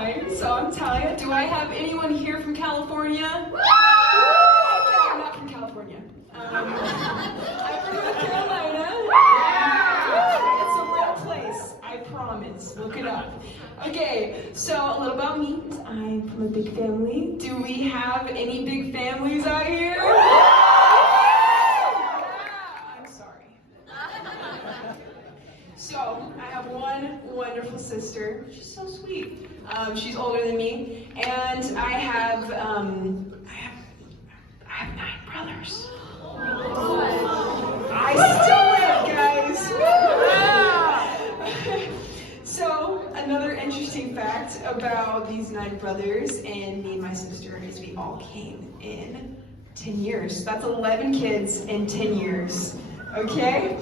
Hi, so I'm Talia. Do I have anyone here from California? Okay, I'm not from California. I'm from North Carolina. It's a real place, I promise. Look it up. Okay, so a little about me. I'm from a big family. Do we have any big families out here? I'm sorry. So, I have one wonderful sister. She's so sweet. She's older than me, and I have 9 brothers. I still live, guys. So, another interesting fact about these 9 brothers and me and my sister is we all came in 10 years. That's 11 kids in 10 years. Okay?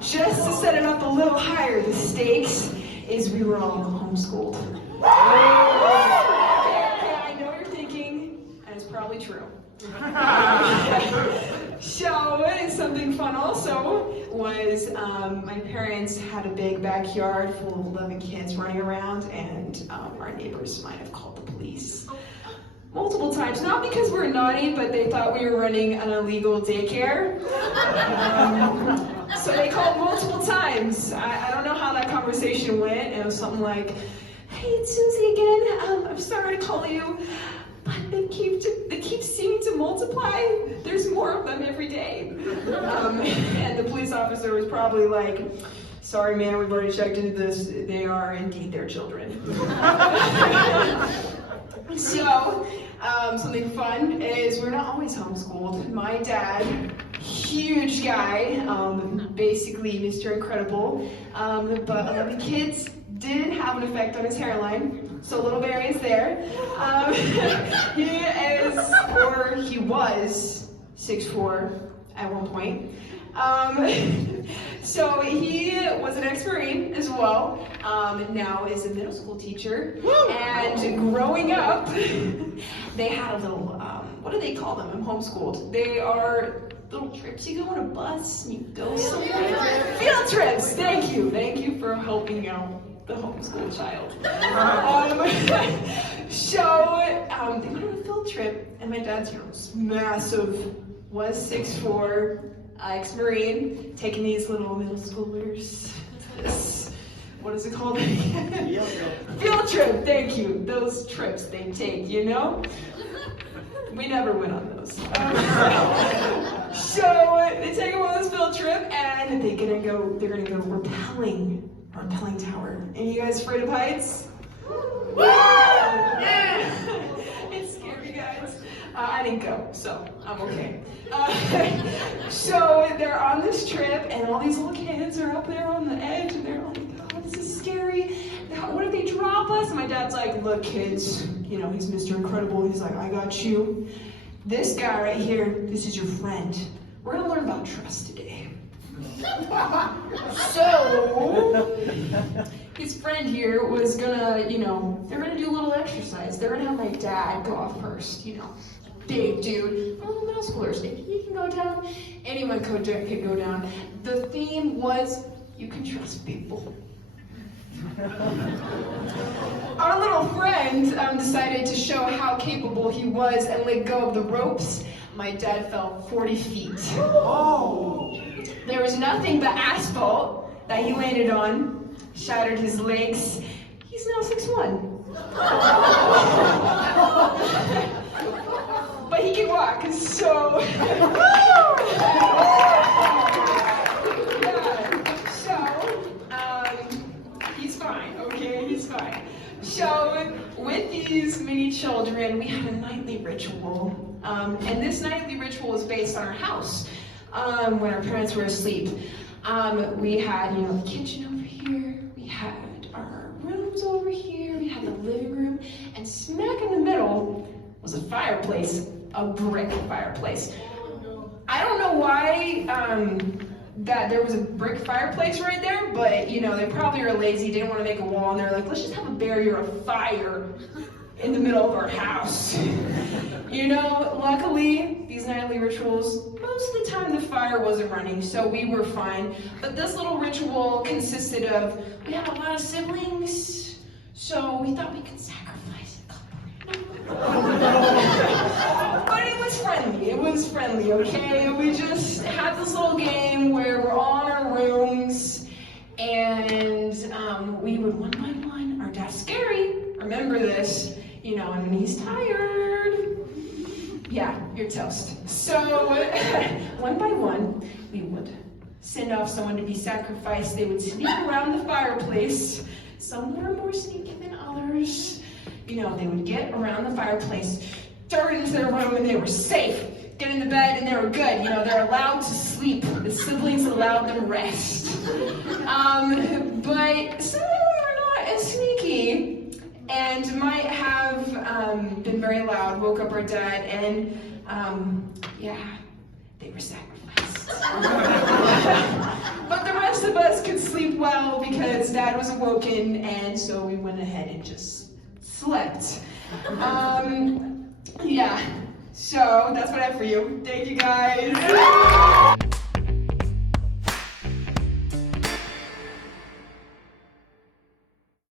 Just to set it up a little higher, the stakes is we were all homeschooled. Okay, I know you're thinking, and it's probably true. So, something fun also was my parents had a big backyard full of 11 kids running around, and our neighbors might have called the police multiple times. Not because we're naughty, but they thought we were running an illegal daycare. So they called multiple times. I don't know how that conversation went. It was something like, "Hey, it's Susie again. I'm sorry to call you, but they keep seeming to multiply. There's more of them every day." And the police officer was probably like, "Sorry, man, we've already checked into this. They are indeed their children." So, something fun is we're not always homeschooled. My dad, huge guy, basically Mr. Incredible, but 11 kids did have an effect on his hairline, so a little variance there. He was 6'4" at one point. So he was an ex-Marine as well, now is a middle school teacher, and growing up, they had a little, what do they call them? I'm homeschooled. They are little trips. You go on a bus and you go somewhere. Field trips! Thank you for helping out the homeschool child. So, they went on a field trip, and my dad's, massive, was 6'4", ex-Marine, taking these little middle schoolers to this, what is it called? Field trip, thank you. Those trips they take, We never went on those. So they take them on this field trip, and they're gonna go rappelling tower. Any you guys afraid of heights? Yeah! It's scary, guys. I didn't go, so I'm okay. So they're on this trip, and all these little kids are up there on the edge, and they're like, "Oh, this is scary. What if they drop us?" And my dad's like, "Look, kids, he's Mr. Incredible. He's like, I got you. This guy right here, this is your friend. We're gonna learn about trust today." So his friend here was gonna, they're gonna do a little exercise. They're gonna have my dad go off first, big dude. All the middle schoolers, he can go down. Anyone could go down. The theme was, you can trust people. Our little friend decided to show how capable he was and let go of the ropes. My dad fell 40 feet. Oh. There was nothing but asphalt that he landed on, shattered his legs. He's now 6'1". But he can walk, so... He's fine, okay? He's fine. So, with these mini children, we had a nightly ritual. And this nightly ritual was based on our house, when our parents were asleep. We had, the kitchen over here, we had our rooms over here, we had the living room, and smack in the middle was a fireplace, a brick fireplace. I don't know why that there was a brick fireplace right there, but they probably were lazy, didn't want to make a wall, and they're like, let's just have a barrier of fire in the middle of our house. Luckily, these nightly rituals, most of the time the fire wasn't running, so we were fine. But this little ritual consisted of, we had a lot of siblings, So we thought we could sacrifice a couple. But it was friendly, okay? We just had this little game where we're all in our rooms, and we would one by one, our dad's scary, remember this, you know, and when he's tired, yeah, you're toast. So one by one, we would send off someone to be sacrificed. They would sneak around the fireplace. Some were more sneaky than others. You know, they would get around the fireplace, dart into their room, and they were safe. Get in the bed, and they were good. You know, they're allowed to sleep. The siblings allowed them rest. But some of them were not as sneaky, and might have been very loud, woke up our dad, and yeah, they were sacrificed. But the rest of us could sleep well because Dad was awoken, and so we went ahead and just slept. Yeah, so that's what I have for you. Thank you guys.